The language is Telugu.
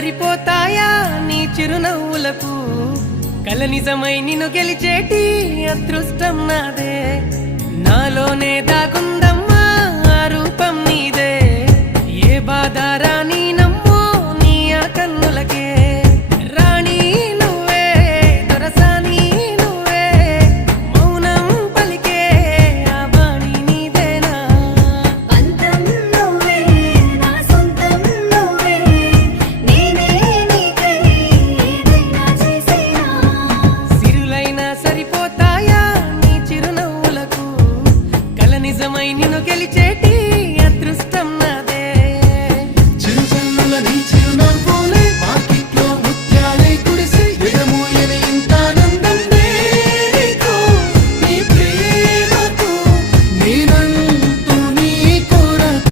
సరిపోతాయా నీ చిరునవ్వులకు కల నిజమై నిన్ను గెలిచేటి అదృష్టం నాదే నాలోనే దాగుందమ్మ